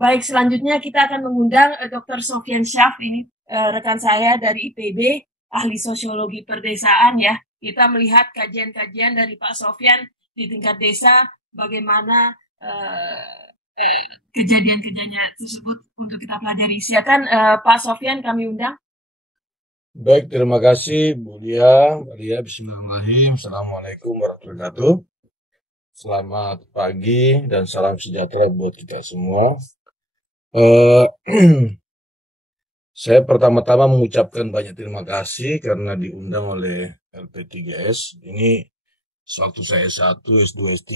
Baik, selanjutnya kita akan mengundang Dr. Sofyan Syaf, ini rekan saya dari IPB, ahli sosiologi perdesaan ya. Kita melihat kajian-kajian dari Pak Sofyan di tingkat desa, bagaimana kejadian-kejadian tersebut untuk kita pelajari. Silakan Pak Sofyan kami undang. Baik, terima kasih Bu Lia. Bismillahirrahmanirrahim. Assalamualaikum warahmatullahi wabarakatuh. Selamat pagi dan salam sejahtera buat kita semua. Eh, saya pertama-tama mengucapkan banyak terima kasih karena diundang oleh LP3S. Ini sewaktu saya S1, S2, S3,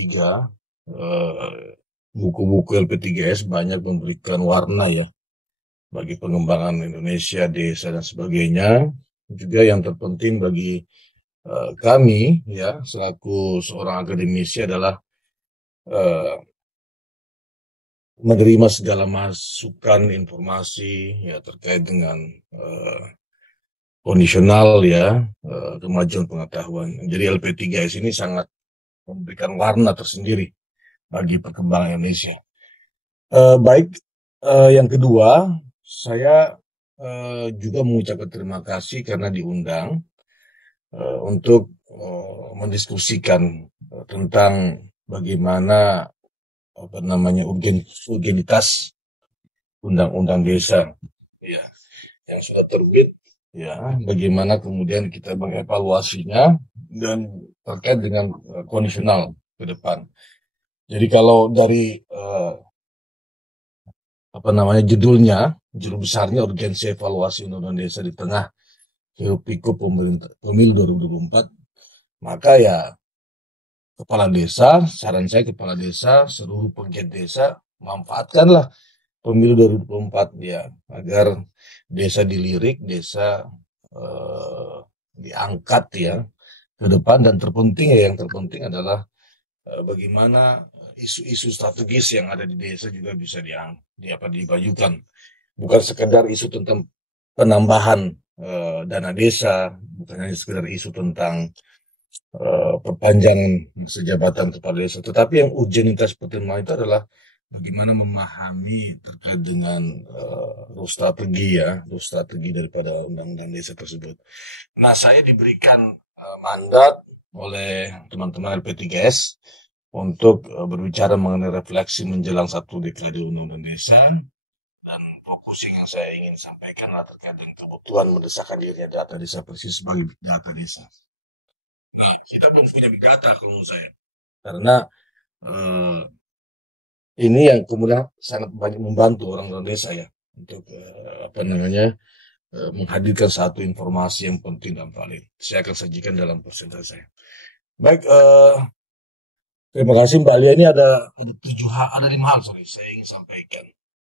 buku-buku LP3S banyak memberikan warna ya bagi pengembangan Indonesia, desa dan sebagainya. Juga yang terpenting bagi kami ya selaku seorang akademisi adalah eh, menerima segala masukan informasi ya terkait dengan eh, kondisional ya kemajuan pengetahuan. Jadi LP3S ini sangat memberikan warna tersendiri bagi perkembangan Indonesia. Baik, yang kedua saya juga mengucapkan terima kasih karena diundang untuk mendiskusikan tentang bagaimana urgenitas undang-undang desa ya yang sudah terbit ya bagaimana kemudian kita mengevaluasinya dan terkait dengan kondisional ke depan. Jadi kalau dari judul besarnya urgensi evaluasi undang-undang desa di tengah hiruk pikuk pemilu 2024, maka ya kepala desa, saran saya kepala desa, seluruh pegiat desa, manfaatkanlah pemilu 2024 ya, agar desa dilirik, desa diangkat ya ke depan, dan yang terpenting adalah bagaimana isu-isu strategis yang ada di desa juga bisa dibajukan. Bukan sekedar isu tentang penambahan dana desa, bukan hanya sekedar isu tentang perpanjangan masa jabatan kepala desa. Tetapi yang urgenitas pertama itu adalah bagaimana memahami terkait dengan strategi daripada undang-undang desa tersebut. Nah, saya diberikan mandat oleh teman-teman LP3S untuk berbicara mengenai refleksi menjelang satu dekade undang-undang desa, dan focusing yang saya ingin sampaikan adalah terkait dengan kebutuhan mendesak hadirnya data desa persis sebagai data desa. Kita belum punya big data kalau menurut saya. Karena eh, ini yang kemudian sangat banyak membantu orang-orang desa ya untuk menghadirkan satu informasi yang penting dan valid. Saya akan sajikan dalam presentasi saya. Baik, terima kasih Mbak Lia. Ini ada 5 hal saya ingin sampaikan.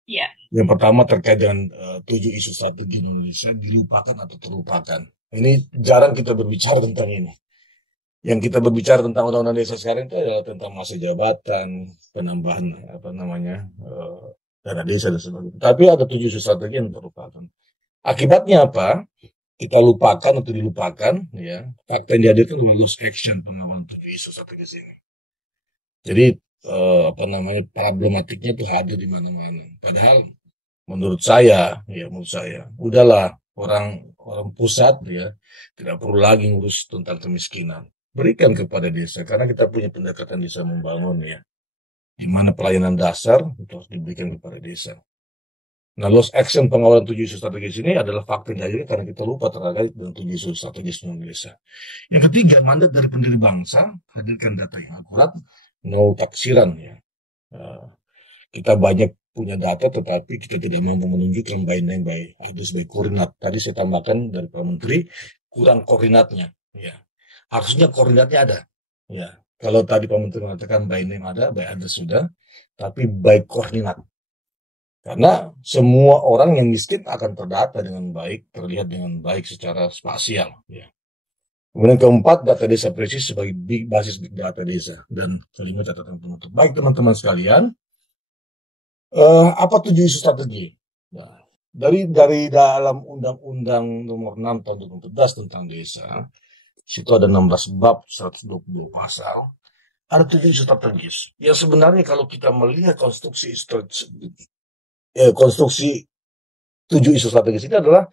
Iya. Yang pertama terkait dengan 7 isu strategi Indonesia dilupakan atau terlupakan. Ini jarang kita berbicara tentang ini. Yang kita berbicara tentang undang-undang desa sekarang itu adalah tentang masa jabatan, penambahan dana desa dan sebagainya. Tapi ada 7 isu strategi yang terlupakan. Akibatnya apa? Kita lupakan atau dilupakan, ya. Fakta yang dihadirkan adalah lost action pengawalan 7 isu strategis ini. Jadi problematiknya itu hadir di mana-mana. Padahal menurut saya, udahlah orang pusat ya tidak perlu lagi ngurus tentang kemiskinan. Berikan kepada desa karena kita punya pendekatan desa membangun ya, di mana pelayanan dasar itu harus diberikan kepada desa. Nah, lost action pengawalan 7 isu strategis ini adalah fakta yang hadir karena kita lupa terkait dengan 7 isu strategis desa. Yang ketiga, mandat dari pendiri bangsa hadirkan data yang akurat, no taksiran ya. Kita banyak punya data tetapi kita tidak mampu menunjukkan by address by koordinat. Tadi saya tambahkan dari Pak Menteri kurang koordinatnya ya. Harusnya koordinatnya ada ya. Kalau tadi Pak Menteri mengatakan by name ada, by address sudah, tapi by koordinat. Karena semua orang yang miskin akan terdata dengan baik, terlihat dengan baik secara spasial ya. Kemudian keempat, data desa presis sebagai basis big data desa, dan kelima catatan penutup. Baik teman-teman sekalian, apa 7 isu strategi? Nah, dari dalam Undang-Undang Nomor 6 Tahun 2014 tentang desa, situ ada 16 bab, 122 pasal, ada 7 isu strategis. Yang sebenarnya kalau kita melihat konstruksi konstruksi 7 isu strategis ini adalah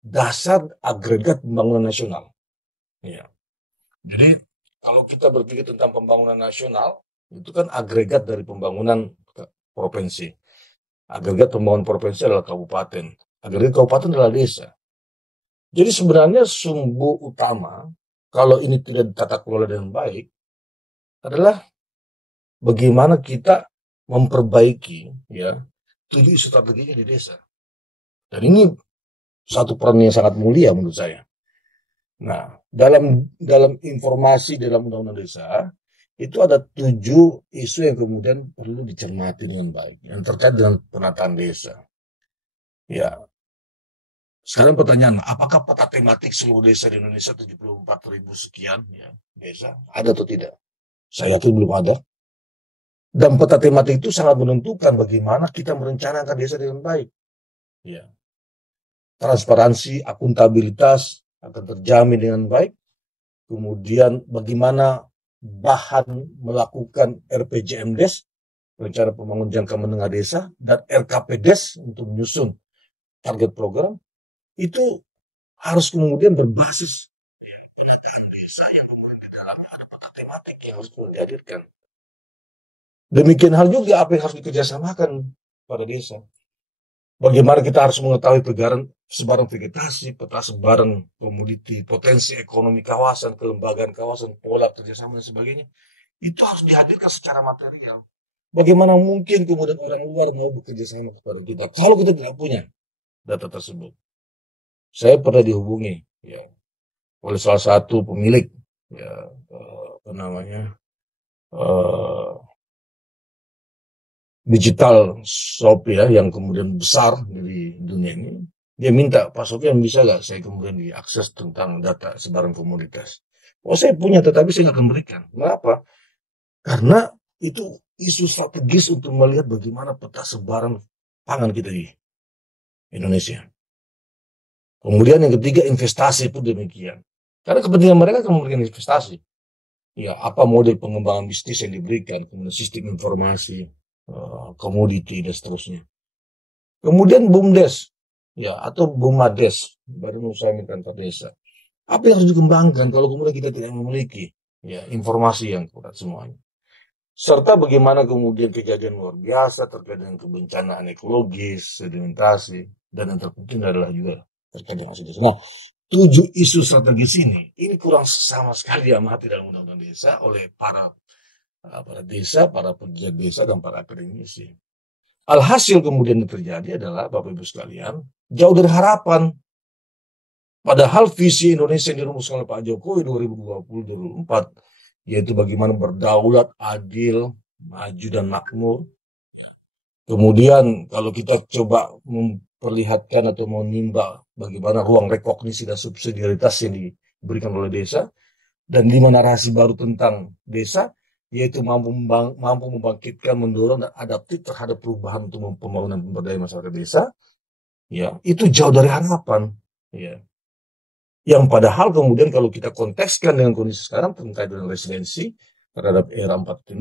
dasar agregat pembangunan nasional. Ya. Jadi kalau kita berpikir tentang pembangunan nasional, itu kan agregat dari pembangunan provinsi. Agregat pembangunan provinsi adalah kabupaten. Agregat kabupaten adalah desa. Jadi sebenarnya sumbu utama, kalau ini tidak ditata kelola dengan baik, adalah bagaimana kita memperbaiki ya 7 isu strateginya di desa. Dan ini satu peran yang sangat mulia menurut saya. Nah, dalam informasi dalam undang-undang desa, itu ada 7 isu yang kemudian perlu dicermati dengan baik, yang terkait dengan penataan desa. Ya, sekarang pertanyaan, apakah peta tematik seluruh desa di Indonesia 74.000 sekian ya, desa, ada atau tidak? Saya yakin belum ada. Dan peta tematik itu sangat menentukan bagaimana kita merencanakan desa dengan baik. Ya. Transparansi, akuntabilitas akan terjamin dengan baik. Kemudian bagaimana bahan melakukan RPJMDes, rencana pembangunan jangka menengah desa, dan RKPDes untuk menyusun target program, itu harus kemudian berbasis penataan desa yang kemudian di dalamnya ada peta tematik yang harus dihadirkan. Demikian hal juga apa yang harus dikerjasamakan pada desa. Bagaimana kita harus mengetahui sebaran vegetasi, peta sebaran komoditi, potensi ekonomi kawasan, kelembagaan kawasan, pola kerjasama dan sebagainya. Itu harus dihadirkan secara material. Bagaimana mungkin kemudian orang luar mau bekerja sama kepada kita kalau kita tidak punya data tersebut. Saya pernah dihubungi ya, oleh salah satu pemilik ya, digital shop ya, yang kemudian besar di dunia ini. Dia minta, Pak Sofyan bisa gak saya kemudian diakses tentang data sebaran komoditas. Oh saya punya, tetapi saya nggak akan berikan. Kenapa? Karena itu isu strategis untuk melihat bagaimana peta sebaran pangan kita di Indonesia. Kemudian yang ketiga, investasi pun demikian. Karena kepentingan mereka akan memberikan investasi. Ya, apa model pengembangan bisnis yang diberikan, kemudian sistem informasi, komoditi dan seterusnya. Kemudian BUMDes, ya, atau BUMADes, Badan Usaha Milik Desa. Apa yang harus dikembangkan kalau kemudian kita tidak memiliki ya informasi yang akurat semuanya. Serta bagaimana kemudian kejadian luar biasa terkait dengan kebencanaan ekologis, sedimentasi, dan yang terpenting adalah juga terkait dengan desa. Nah, 7 isu strategis ini kurang sama sekali diamati dalam undang-undang desa oleh para desa, para pegiat desa, dan para akademisi. Alhasil kemudian yang terjadi adalah, Bapak Ibu sekalian, jauh dari harapan. Padahal visi Indonesia yang dirumuskan oleh Pak Jokowi 2020-2024, yaitu bagaimana berdaulat, adil, maju dan makmur. Kemudian kalau kita coba memperlihatkan atau menimba bagaimana ruang rekognisi dan subsidiaritas yang diberikan oleh desa, dan 5 narasi baru tentang desa, yaitu mampu membangkitkan, mendorong, dan adaptif terhadap perubahan untuk pembangunan pemberdayaan masyarakat desa, ya, itu jauh dari harapan, ya. Yang padahal kemudian kalau kita kontekskan dengan kondisi sekarang terkait dengan resiliensi terhadap era 4.0,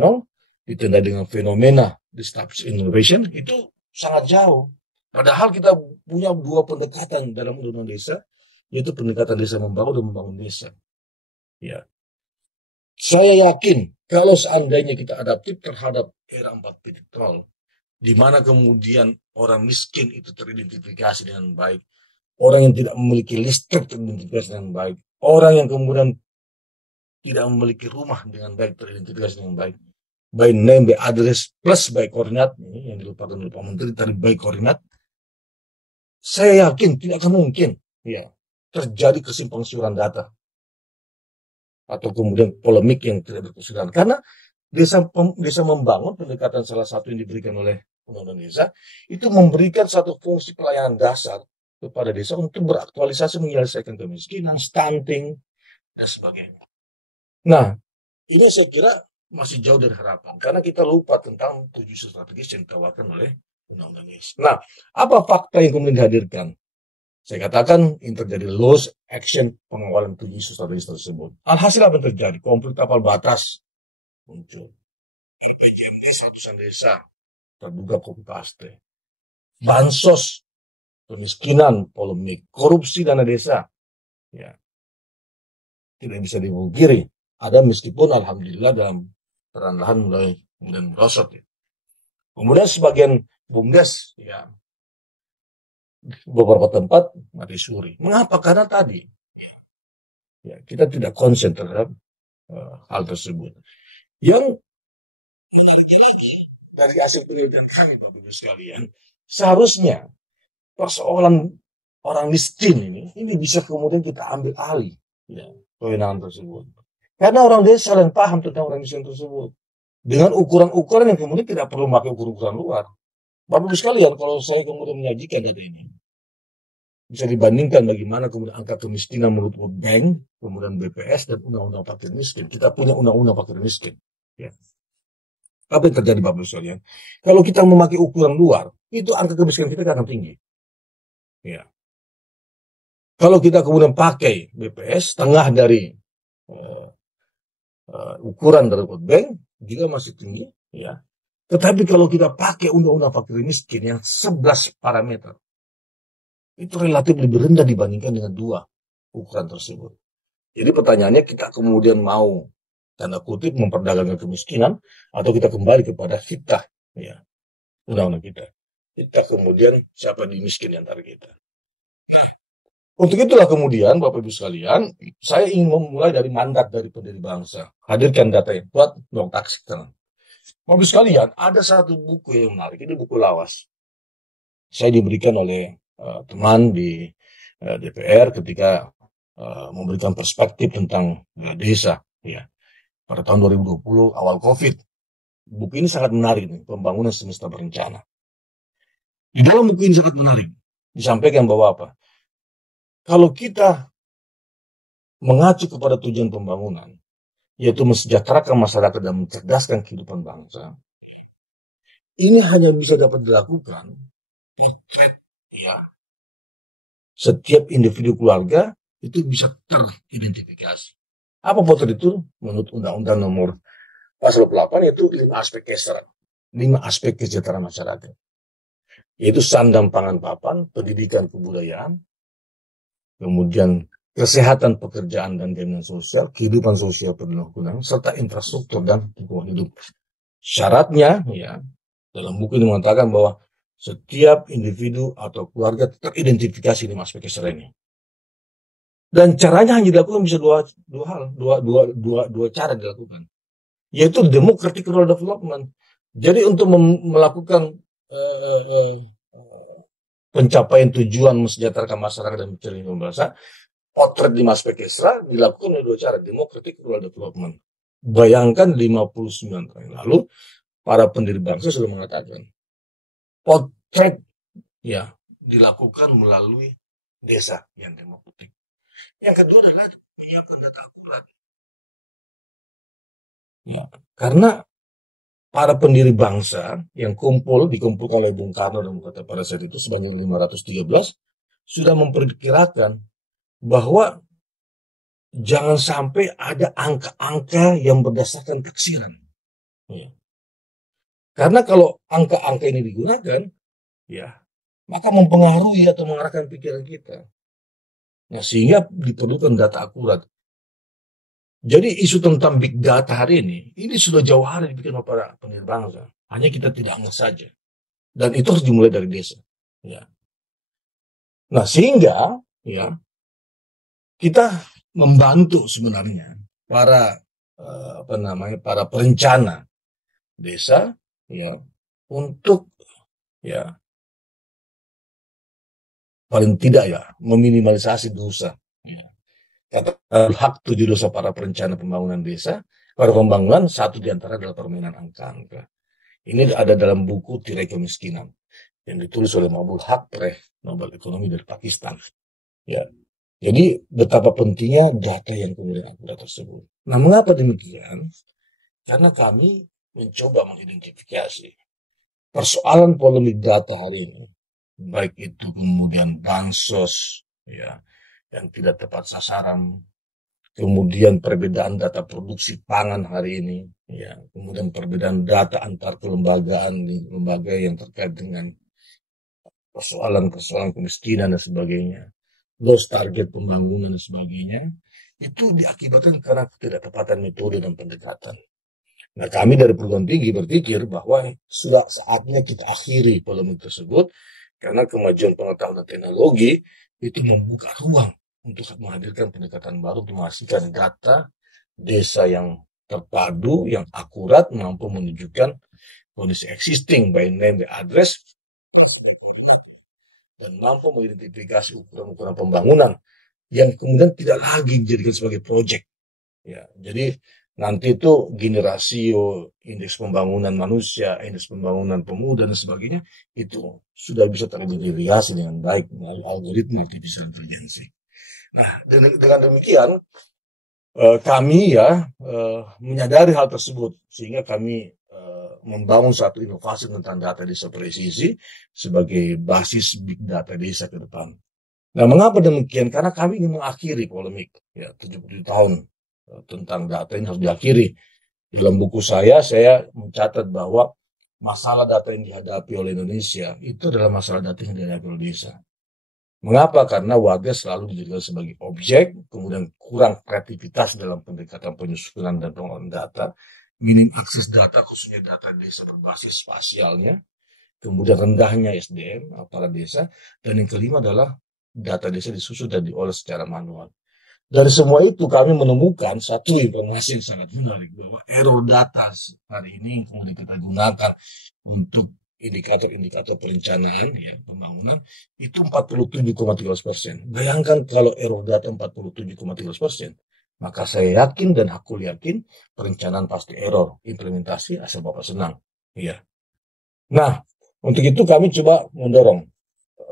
ditandai dengan fenomena disruptive innovation, itu sangat jauh. Padahal kita punya 2 pendekatan dalam undang-undang desa, yaitu pendekatan desa membangun dan membangun desa. Ya. Saya yakin kalau seandainya kita adaptif terhadap era 4.0, di mana kemudian orang miskin itu teridentifikasi dengan baik, orang yang tidak memiliki listrik teridentifikasi dengan baik, orang yang kemudian tidak memiliki rumah dengan baik teridentifikasi dengan baik, by name, by address, plus by koordinat, ini yang dilupakan oleh Pak Menteri tadi, by koordinat. Saya yakin tidak akan mungkin ya terjadi kesimpangsiuran data atau kemudian polemik yang tidak berkesudahan. Karena desa membangun, pendekatan salah satu yang diberikan oleh Undang-Undang Desa, itu memberikan satu fungsi pelayanan dasar kepada desa untuk beraktualisasi menyelesaikan kemiskinan, stunting, dan sebagainya. Nah, ini saya kira masih jauh dari harapan, karena kita lupa tentang 7 isu strategis yang ditawarkan oleh Undang-Undang Desa. Nah, apa fakta yang kemudian dihadirkan? Saya katakan ini terjadi loss action pengawalan 7 isu strategis tersebut. Alhasil apa yang terjadi? Konflik tapal batas muncul. IPJMD ratusan desa terduga copy paste. Bansos, kemiskinan, polemik, korupsi dana desa, ya tidak bisa dipungkiri. Ada meskipun alhamdulillah dalam perlahan mulai merosot. Ya. Kemudian sebagian BUMDes, ya beberapa tempat mati suri. Mengapa? Karena tadi ya kita tidak konsen terhadap hal tersebut. Yang dari hasil penelitian kami, Bapak Ibu sekalian, seharusnya persoalan orang miskin ini bisa kemudian kita ambil alih ya, kewenangan tersebut. Karena orang desa yang paham tentang orang miskin tersebut. Dengan ukuran-ukuran yang kemudian tidak perlu pakai ukuran luar. Bapak Ibu sekalian, kalau saya kemudian menyajikan data ini, bisa dibandingkan bagaimana kemudian angka kemiskinan menurut World Bank, kemudian BPS dan undang-undang fakir miskin. Kita punya undang-undang fakir miskin. Ya. Apa yang terjadi Bapak Ibu sekalian? Kalau kita memakai ukuran luar, itu angka kemiskinan kita akan tinggi. Ya. Kalau kita kemudian pakai BPS, setengah dari ukuran dari World Bank, juga masih tinggi. Ya. Tetapi kalau kita pakai undang-undang fakir miskin yang 11 parameter, itu relatif lebih rendah dibandingkan dengan 2 ukuran tersebut. Jadi pertanyaannya, kita kemudian mau tanda kutip memperdagangkan kemiskinan atau kita kembali kepada kita, ya, undang-undang kita. Kita kemudian siapa dimiskin di antara kita. Untuk itulah kemudian Bapak Ibu sekalian, saya ingin memulai dari mandat dari pendiri bangsa. Hadirkan data yang kuat, dong taksi tenang. Bapak Ibu sekalian, ada satu buku yang menarik, ini buku lawas. Saya diberikan oleh teman di DPR ketika memberikan perspektif tentang desa, ya. Pada tahun 2020 awal COVID. Buku ini sangat menarik nih, Pembangunan Semesta Berencana. Di dalam buku ini sangat menarik. Disampaikan bahwa apa? Kalau kita mengacu kepada tujuan pembangunan, yaitu mensejahterakan masyarakat dan mencerdaskan kehidupan bangsa, ini hanya bisa dapat dilakukan ya, setiap individu keluarga itu bisa teridentifikasi. Apa potret itu? Menurut Undang-Undang Nomor Pasal 8 yaitu 5 aspek kesejahteraan. 5 aspek kesejahteraan masyarakat. Yaitu sandang pangan papan, pendidikan kebudayaan, kemudian kesehatan pekerjaan dan jaminan sosial, kehidupan sosial perlindungan, serta infrastruktur dan lingkungan hidup. Syaratnya, ya, dalam buku ini mengatakan bahwa setiap individu atau keluarga teridentifikasi 5 aspek kesejahteraan ini. Dan caranya hanya dilakukan bisa dua cara dilakukan. Yaitu democratic rural development. Jadi untuk melakukan pencapaian tujuan mensejahterakan masyarakat dan mencari pembahasan, potret 5 aspek ekstra dilakukan oleh 2 cara, democratic rural development. Bayangkan 59 tahun lalu, para pendiri bangsa sudah mengatakan, potret ya dilakukan melalui desa yang demokratik. Yang kedua adalah menyiapkan data akurat. Ya, karena para pendiri bangsa yang dikumpulkan oleh Bung Karno dan Bung Hatta pada saat itu sebanyak 513 sudah memperkirakan bahwa jangan sampai ada angka-angka yang berdasarkan taksiran. Ya. Karena kalau angka-angka ini digunakan, ya, maka mempengaruhi atau mengarahkan pikiran kita. Nah, sehingga diperlukan data akurat. Jadi isu tentang big data hari ini sudah jauh hari dibikin oleh para pendiri bangsa. Hanya kita tidak angkat saja. Dan itu harus dimulai dari desa. Ya. Nah, sehingga ya kita membantu sebenarnya para para perencana desa ya untuk ya paling tidak ya meminimalisasi dosa. Kata hak 7 dosa para perencana pembangunan desa, para pembangunan satu diantara adalah permainan angka-angka. Ini ada dalam buku Tirai Kemiskinan yang ditulis oleh Mabul Haq, Nobel Ekonomi dari Pakistan. Ya, jadi betapa pentingnya data yang kemudian akurat tersebut. Nah, mengapa demikian? Karena kami mencoba mengidentifikasi persoalan polemik data hari ini, baik itu kemudian bansos, ya, yang tidak tepat sasaran, kemudian perbedaan data produksi pangan hari ini, ya, kemudian perbedaan data antar kelembagaan lembaga yang terkait dengan persoalan-persoalan kemiskinan dan sebagainya, lost target pembangunan dan sebagainya, itu diakibatkan karena ketidaktepatan metode dan pendekatan. Nah, kami dari perguruan tinggi berpikir bahwa sudah saatnya kita akhiri polemik tersebut karena kemajuan pengetahuan dan teknologi itu membuka ruang untuk menghadirkan pendekatan baru untuk menghasilkan data desa yang terpadu, yang akurat, mampu menunjukkan kondisi existing by name, by address, dan mampu mengidentifikasi ukuran-ukuran pembangunan yang kemudian tidak lagi dijadikan sebagai proyek. Ya, jadi nanti itu generasi indeks pembangunan manusia, indeks pembangunan pemuda dan sebagainya itu sudah bisa teridentifikasi dengan baik melalui algoritma artificial intelligence. Nah, dengan demikian kami menyadari hal tersebut sehingga kami membangun satu inovasi tentang data desa presisi sebagai basis big data desa ke depan. Nah, mengapa demikian? Karena kami ingin mengakhiri polemik 77 tahun tentang data ini harus diakhiri. Dalam buku saya mencatat bahwa masalah data yang dihadapi oleh Indonesia itu adalah masalah data yang dihadapi oleh desa. Mengapa? Karena warga selalu dijadikan sebagai objek, kemudian kurang kreativitas dalam pendekatan penyusunan dan pengelolaan data, minim akses data khususnya data desa berbasis spasialnya, kemudian rendahnya SDM, aparat desa, dan yang kelima adalah data desa disusun dan diolah secara manual. Dari semua itu kami menemukan satu informasi yang sangat menarik bahwa error data hari ini kemudian kita gunakan untuk indikator-indikator perencanaan pembangunan itu 47,13%. Bayangkan kalau error data 47,13%, maka saya yakin dan aku yakin perencanaan pasti error, implementasi asal Bapak senang. Iya. Nah, untuk itu kami coba mendorong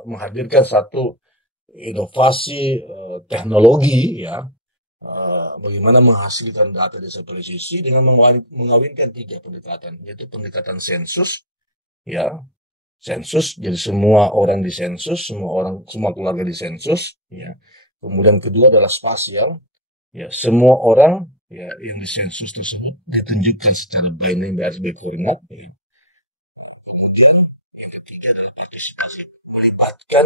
menghadirkan satu inovasi teknologi bagaimana menghasilkan data desa presisi dengan mengawinkan 3 pendekatan, yaitu pendekatan sensus, sensus, jadi semua orang disensus, semua keluarga disensus, kemudian kedua adalah spasial, semua orang yang disensus tersebut ditunjukkan secara blending BSB koordinat, yang ketiga adalah partisipasi, melibatkan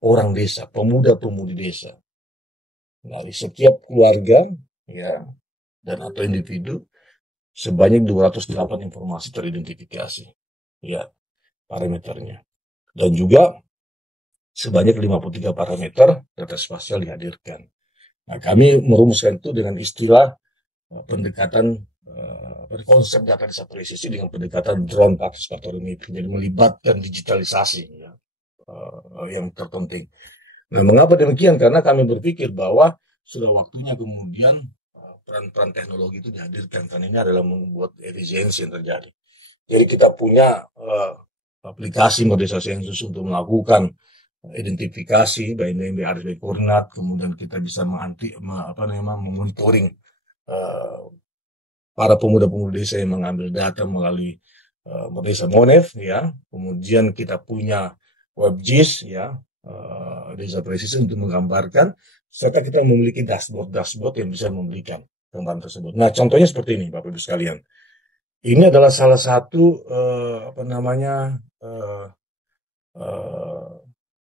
orang desa, pemuda-pemudi desa. Dari setiap keluarga dan atau individu sebanyak 208 informasi teridentifikasi parameternya. Dan juga sebanyak 53 parameter data spasial dihadirkan. Nah, kami merumuskan itu dengan istilah pendekatan konsep data desa presisi dengan pendekatan drone participator ini, jadi melibatkan digitalisasi yang terpenting. Nah, mengapa demikian? Karena kami berpikir bahwa sudah waktunya kemudian peran-peran teknologi itu dihadirkan, karena ini adalah membuat efisiensi yang terjadi. Jadi kita punya aplikasi Merdesa Sensus untuk melakukan identifikasi by name, by address, by koordinat, kemudian kita bisa memonitoring para pemuda-pemuda desa yang mengambil data melalui Merdesa Monef, kemudian kita punya WebGIS, desa presisi untuk menggambarkan, serta kita memiliki dashboard yang bisa memberikan gambaran tersebut. Nah, contohnya seperti ini, Bapak Ibu sekalian. Ini adalah salah satu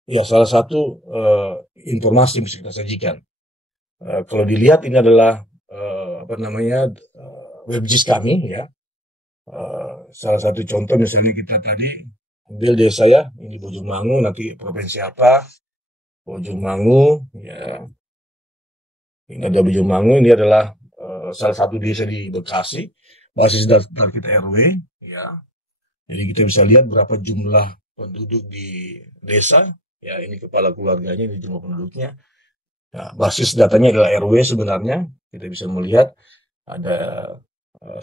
salah satu informasi yang bisa kita sajikan. Kalau dilihat ini adalah WebGIS kami, salah satu contoh misalnya kita tadi ambil desa ini Bojongmangu, nanti provinsi apa, Bojongmangu, ini ada Bojongmangu, ini adalah salah satu desa di Bekasi, basis data kita RW, jadi kita bisa lihat berapa jumlah penduduk di desa, ini kepala keluarganya, ini jumlah penduduknya. Nah, basis datanya adalah RW sebenarnya, kita bisa melihat ada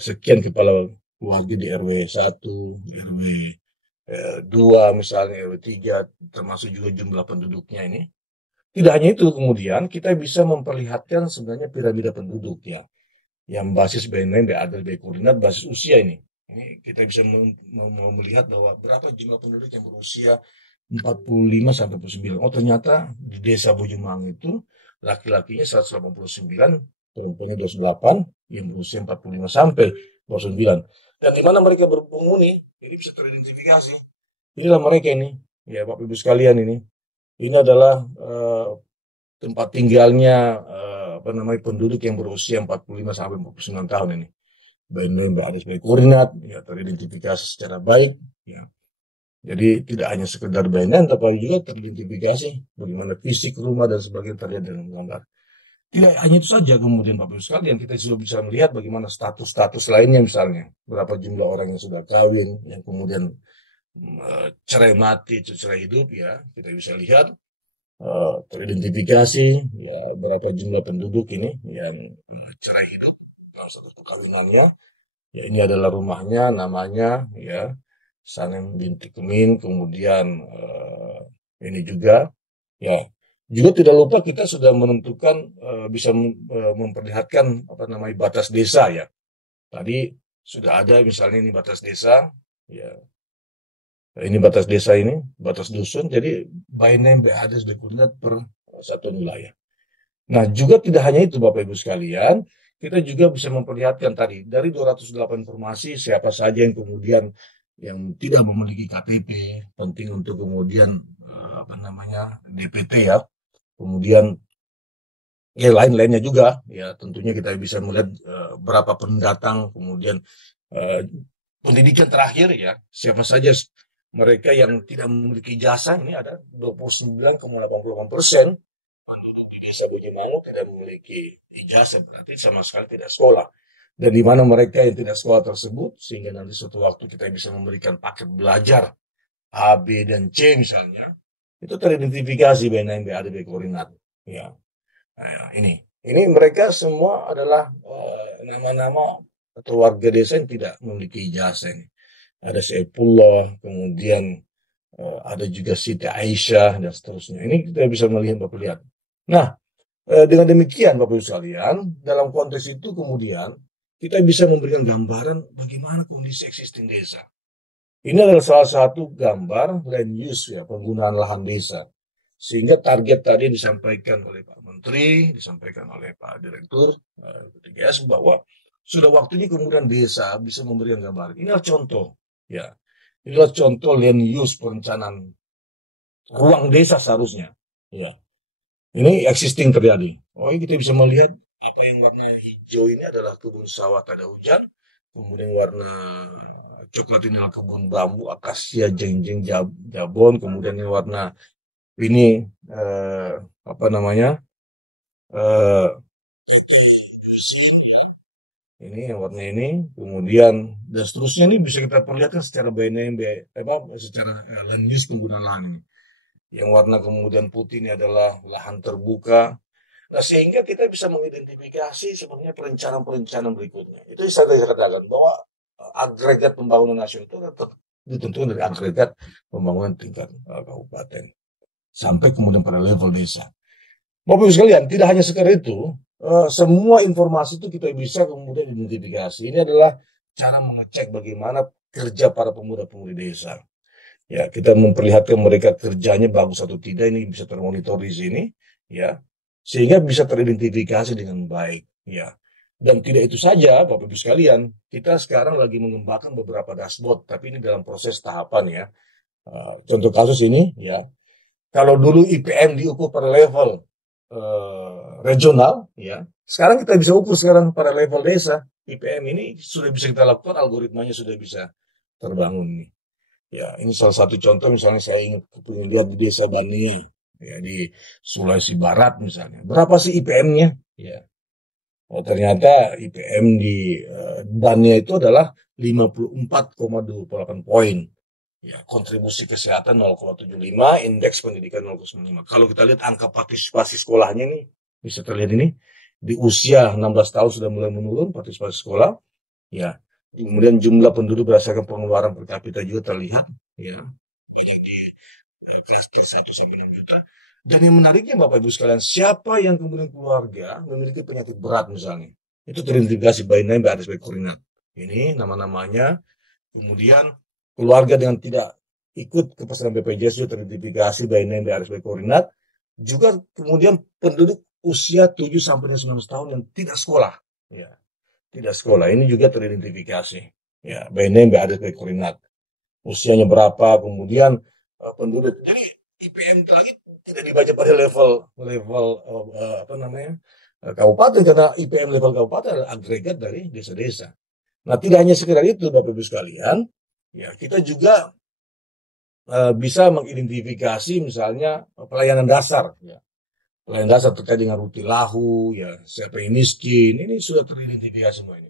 sekian kepala keluarga di RW 1, RW 2 misalnya, RW 3, termasuk juga jumlah penduduknya ini. Tidak hanya itu, kemudian kita bisa memperlihatkan sebenarnya piramida penduduk yang basis BNN, BADL, koordinat, basis usia ini. Ini kita bisa melihat bahwa berapa jumlah penduduk yang berusia 45 sampai 49. Oh, ternyata di desa Bojongmangu itu laki-lakinya 189, perempuannya 28, yang berusia 45 sampai 29. Dan di mana mereka berpenghuni, ini bisa teridentifikasi. Inilah mereka ini, ya Bapak Ibu sekalian ini. Ini adalah tempat tinggalnya penduduk yang berusia 45 sampai 49 tahun ini. Baik ada sebagai koordinat, ya teridentifikasi secara baik, ya. Jadi tidak hanya sekedar BNN, tapi juga teridentifikasi bagaimana fisik rumah dan sebagainya terlihat dalam gambar. Tidak hanya itu saja, kemudian Bapak Ibu sekalian kita sudah bisa melihat bagaimana status-status lainnya, misalnya berapa jumlah orang yang sudah kawin, yang kemudian cerai mati, cerai hidup, ya kita bisa lihat teridentifikasi ya berapa jumlah penduduk ini yang cerai hidup dalam satu perkawinannya. Ya ini adalah rumahnya, namanya ya Sanem binti Kemin, kemudian ini juga ya. Juga tidak lupa kita sudah menentukan bisa memperlihatkan batas desa ya. Tadi sudah ada misalnya ini batas desa ya. Ini batas desa ini, batas dusun, jadi by name ada sudah koordinat per satuan wilayah. Nah, juga tidak hanya itu Bapak Ibu sekalian, kita juga bisa memperlihatkan tadi dari 208 informasi siapa saja yang kemudian yang tidak memiliki KTP, penting untuk kemudian DPT ya. Kemudian ya lain-lainnya juga ya, tentunya kita bisa melihat berapa pendatang, kemudian pendidikan terakhir ya, siapa saja mereka yang tidak memiliki ijazah. Ini ada 29,88%. Di desa Bujimanu tidak memiliki ijazah, berarti sama sekali tidak sekolah. Dan di mana mereka yang tidak sekolah tersebut, sehingga nanti suatu waktu kita bisa memberikan paket belajar A, B, dan C misalnya, itu teridentifikasi BNM, BADB koordinat. Ya, nah, ini mereka semua adalah nama-nama atau warga desa yang tidak memiliki ijazah ini. Ada Saifullah, kemudian ada juga Siti Aisyah dan seterusnya. Ini kita bisa melihat Bapak lihat. Nah, dengan demikian Bapak Ibu sekalian, dalam konteks itu kemudian kita bisa memberikan gambaran bagaimana kondisi existing desa. Ini adalah salah satu gambar land use ya, penggunaan lahan desa. Sehingga target tadi disampaikan oleh Pak Menteri, disampaikan oleh Pak Direktur BTGS bahwa sudah waktunya kemudian desa bisa memberikan gambaran. Inilah contoh ya. Inilah contoh land use perencanaan ruang desa seharusnya. Ya. Ini existing terjadi. Oh, kita bisa melihat apa yang warna hijau ini adalah kebun sawah tak ada hujan. Kemudian warna coklat ini adalah kebun bambu, akasia, jengjeng, jabon. Kemudian yang warna ini ini yang warna ini, kemudian dan seterusnya. Ini bisa kita perlihatkan secara secara land use penggunaan lahan ini. Yang warna kemudian putih ini adalah lahan terbuka. Nah, sehingga kita bisa mengidentifikasi sebenarnya perencanaan berikutnya. Itu saya katakan bahwa agregat pembangunan nasional itu ditentukan dari agregat pembangunan tingkat kabupaten sampai kemudian pada level desa. Bapak Ibu sekalian, tidak hanya sekedar itu, semua informasi itu kita bisa kemudian identifikasi. Ini adalah cara mengecek bagaimana kerja para pemuda-pemudi desa. Ya, kita memperlihatkan mereka kerjanya bagus atau tidak, ini bisa termonitor di sini, ya, sehingga bisa teridentifikasi dengan baik, ya. Dan tidak itu saja, Bapak Ibu sekalian, kita sekarang lagi mengembangkan beberapa dashboard, tapi ini dalam proses tahapan ya. Contoh kasus ini, ya, kalau dulu IPM diukur pada level regional, ya, sekarang kita bisa ukur sekarang pada level desa. IPM ini sudah bisa kita lakukan, algoritmanya sudah bisa terbangun nih. Ya, ini salah satu contoh. Misalnya saya ingin lihat di desa Bani, ya, di Sulawesi Barat misalnya. Berapa sih IPM-nya? Ya. Nah, ternyata IPM di Bani itu adalah 54,28 poin. Ya, kontribusi kesehatan 0,75, indeks pendidikan 0,95. Kalau kita lihat angka partisipasi sekolahnya nih, bisa terlihat ini. Di usia 16 tahun sudah mulai menurun partisipasi sekolah. Ya. Kemudian jumlah penduduk berdasarkan pengeluaran per kapita juga terlihat, ya, ke 1 sampai 6 juta. Dan yang menariknya Bapak Ibu sekalian, siapa yang kemudian keluarga memiliki penyakit berat misalnya, itu teridentifikasi by name, by address, by koordinat. Ini nama-namanya. Kemudian keluarga dengan tidak ikut ke pesanan BPJS juga teridentifikasi by name, by address, by koordinat. Juga kemudian penduduk usia 7 sampai 19 tahun yang tidak sekolah. Ya, tidak sekolah. Ini juga teridentifikasi. Ya, BNM, BAD, koordinat. Usianya berapa, kemudian penduduk. Jadi IPM lagi tidak dibaca pada level kabupaten, karena IPM level kabupaten adalah agregat dari desa-desa. Nah, tidak hanya sekedar itu, Bapak Ibu sekalian, ya kita juga bisa mengidentifikasi misalnya pelayanan dasar, ya. Pelayanan dasar terkait dengan rutilahu, ya, siapa yang miskin, ini sudah teridentifikasi semua ini.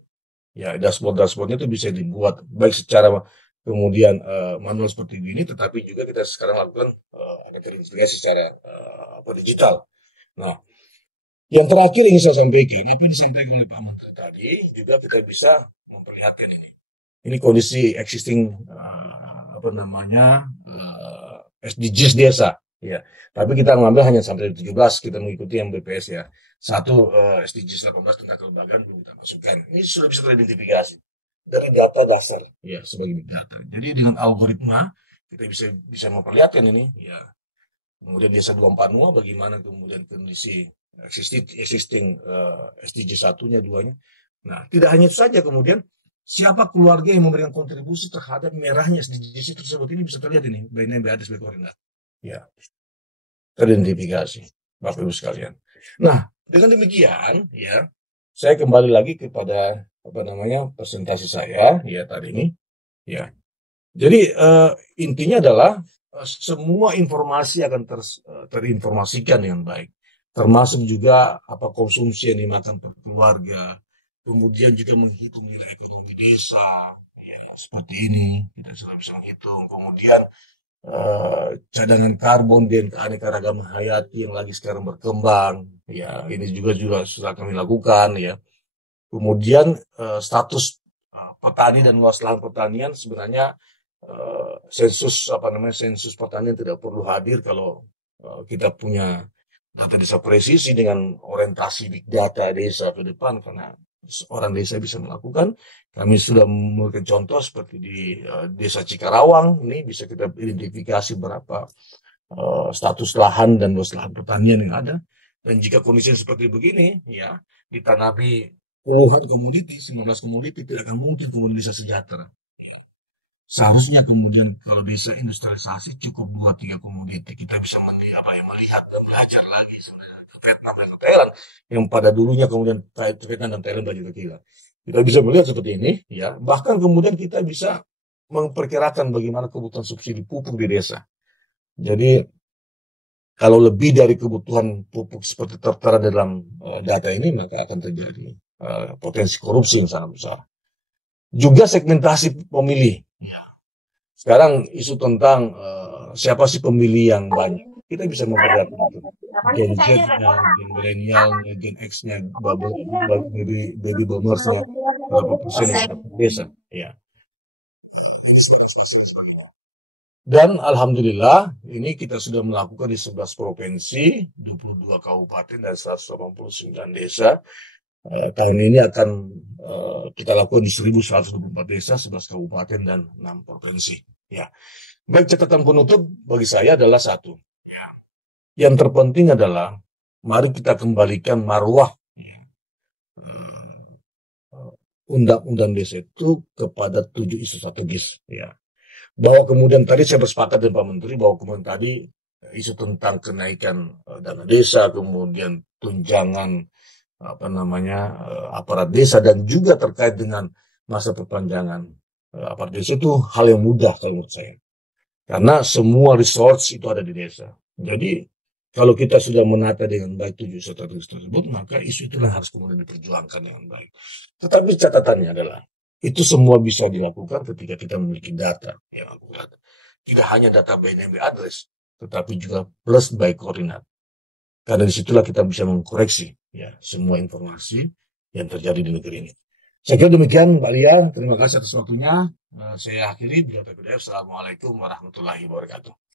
Ya, dashboard-dashboardnya itu bisa dibuat baik secara kemudian manual seperti ini, tetapi juga kita sekarang lakukan terintegrasi secara digital. Nah, yang terakhir ini saya sampaikan, apa yang disampaikan oleh Pak Menteri tadi, juga kita bisa memperlihatkan ini. Ini kondisi existing SDGs desa. Ya, tapi kita mengambil hanya sampai 17, kita mengikuti yang BPS ya. Satu SDGs 18 tentang kelembagaan belum kita masukkan. Ini sudah bisa teridentifikasi dari data dasar ya, sebagai data. Jadi dengan algoritma kita bisa memperlihatkan ini ya. Kemudian desa 24 Nua bagaimana kemudian kondisi existing SDG satunya, duanya. Nah, tidak hanya itu saja, kemudian siapa keluarga yang memberikan kontribusi terhadap merahnya SDGs tersebut, ini bisa terlihat ini, BNM, BAD, koordinat. Ya, teridentifikasi, Bapak Ibu sekalian. Nah, dengan demikian, ya, saya kembali lagi kepada presentasi saya, ya tadi ini, ya. Jadi intinya adalah semua informasi akan terinformasikan dengan baik, termasuk juga apa konsumsi yang dimakan per keluarga, kemudian juga menghitung nilai ekonomi desa, ya, seperti ini kita sudah bisa menghitung, kemudian cadangan karbon dan keanekaragaman hayati yang lagi sekarang berkembang, ya ini juga sudah kami lakukan, ya. Kemudian status petani dan luas lahan pertanian, sebenarnya sensus pertanian tidak perlu hadir kalau kita punya data desa presisi dengan orientasi big data desa ke depan, karena orang desa bisa melakukan. Kami sudah memberikan contoh seperti di desa Cikarawang, ini bisa kita identifikasi berapa status lahan dan luas lahan pertanian yang ada. Dan jika kondisi seperti begini, ya, ditanami puluhan komoditi, 19 komoditi, tidak akan mungkin kemudian bisa sejahtera. Seharusnya kemudian kalau bisa industrialisasi cukup 2-3 komoditi, kita bisa melihat dan belajar lagi sebenarnya Vietnam dan Thailand yang pada dulunya kemudian Vietnam dan Thailand juga gila. Kita bisa melihat seperti ini, ya. Bahkan kemudian kita bisa memperkirakan bagaimana kebutuhan subsidi pupuk di desa. Jadi kalau lebih dari kebutuhan pupuk seperti tertera dalam data ini, maka akan terjadi potensi korupsi yang sangat besar. Juga segmentasi pemilih. Sekarang isu tentang siapa sih pemilih yang banyak. Kita bisa memperlihatkan itu. Gen Z-nya, gen milenialnya, gen X-nya, baby boomers-nya, berapa persen yang dapat desa. Ya. Dan alhamdulillah, ini kita sudah melakukan di 11 provinsi, 22 kabupaten, dan 189 desa. Tahun ini akan kita lakukan di 1124 desa, 11 kabupaten, dan 6 provinsi. Ya. Baik, catatan penutup bagi saya adalah satu. Yang terpenting adalah, mari kita kembalikan marwah undang-undang desa itu kepada 7 isu strategis. Ya. Bahwa kemudian tadi saya bersepakat dengan Pak Menteri, bahwa kemudian tadi isu tentang kenaikan dana desa, kemudian tunjangan aparat desa, dan juga terkait dengan masa perpanjangan aparat desa, itu hal yang mudah kalau menurut saya. Karena semua resource itu ada di desa. Jadi kalau kita sudah menata dengan baik 7 strategis tersebut, maka isu itulah harus kemudian diperjuangkan dengan baik. Tetapi catatannya adalah, itu semua bisa dilakukan ketika kita memiliki data yang akurat. Tidak hanya data BNB address, tetapi juga plus by koordinat. Karena disitulah kita bisa mengkoreksi ya semua informasi yang terjadi di negeri ini. Saya kira demikian, Mbak Lia. Terima kasih atas waktunya. Saya akhiri. Assalamualaikum warahmatullahi wabarakatuh.